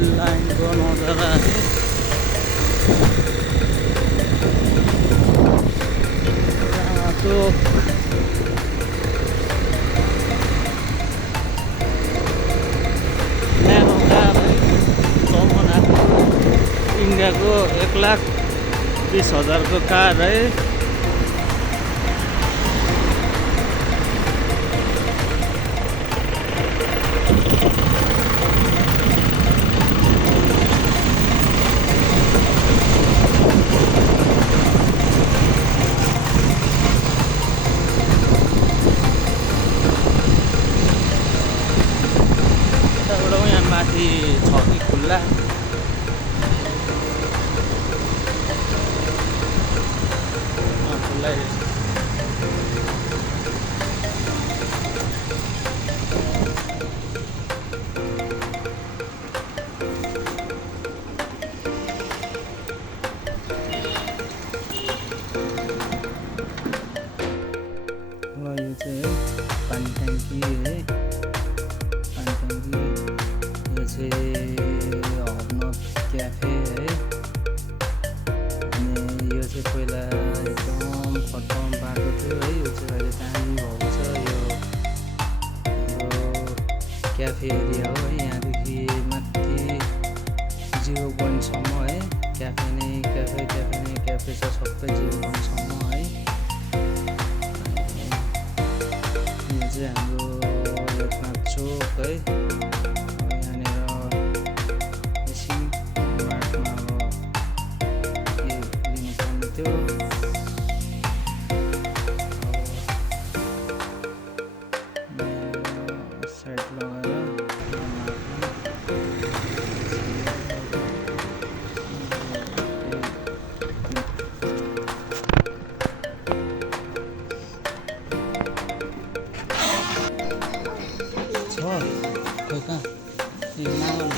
लाइनको नजारा है। रातो न्यानो कार है, तमनाको इन्डियाको 1,20,000 को कार है। यहाँ माथि छ कि खुल्ला खुल्ला ल यो चाहिँ है पानी ट्याङ्की है, पानी ट्याङ्की। यो चाहिँ हबनट क्याफे है। अनि यो चाहिँ पहिला एकदम खतम बाटो थियो है, यो चाहिँ अहिले दामी भएको छ। यो हाम्रो क्याफे एरिया हो है, यहाँदेखि माथि 0 पोइन्टसम्म है। क्याफे नै क्याफे छ, सबै 0 पोइन्टसम्म है। यो चाहिँ हाम्रो लोकनाथ चोक है। यहाँनिर एकछिन बाटोमा अब के लिनुपर्ने थियो। साइड लगाएर खै कहाँ मागल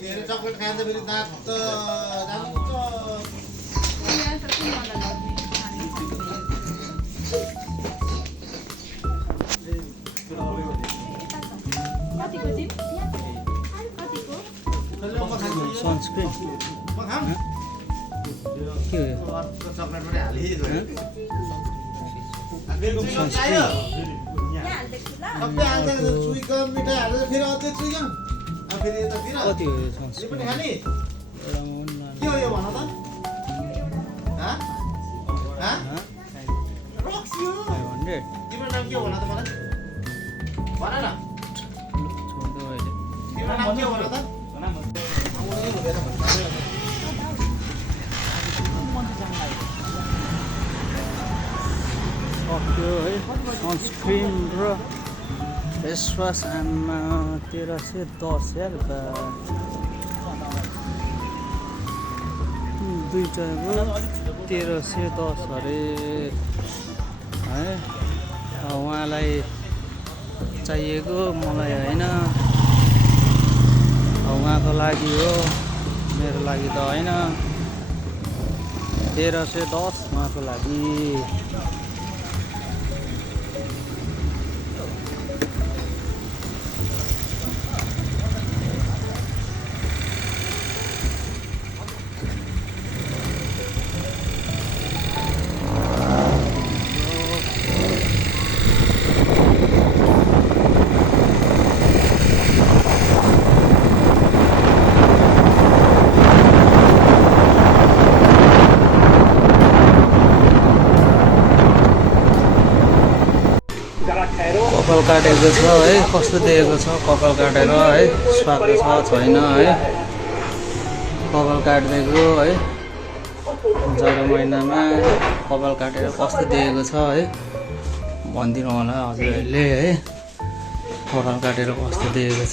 धेरै चक्लेट खाँदा फेरि दाँत त जान्छ। सनस्क्रिन के हो यो? चक्लेट पनि हालिदियो सनस्क्रिन सबै हाल्छ, चुइगम मिठाई हालेर फेरि अझै चुइगम फेरि यतातिर कति हो यो यो सनस्क्रिन? पनि खाने के हो यो भन त? रक्स यो 500 तिम्रो नाम के हो भन त मलाई? भन न छोड्दो अहिले। तिम्रो नाम के हो भन त? सक्यो है सनस्क्रिन र फेस वास। आमा 1310 यार बा, दुईटाको 1310 अरे है। उहाँलाई चाहिएको, मलाई होइन। उहाँको लागि हो, मेरो लागि त होइन। 1310 उहाँको लागि। कपाल काटेको छ है, कस्तो देखेको छ कपाल काटेर है, स्वाद छ छैन है। कपाल काटिदिएको है, जाडो महिनामा कपाल काटेर कस्तो देखेको छ है, भनिदिनु होला हजुरहरूले है। कपाल काटेर कस्तो देखेको छ।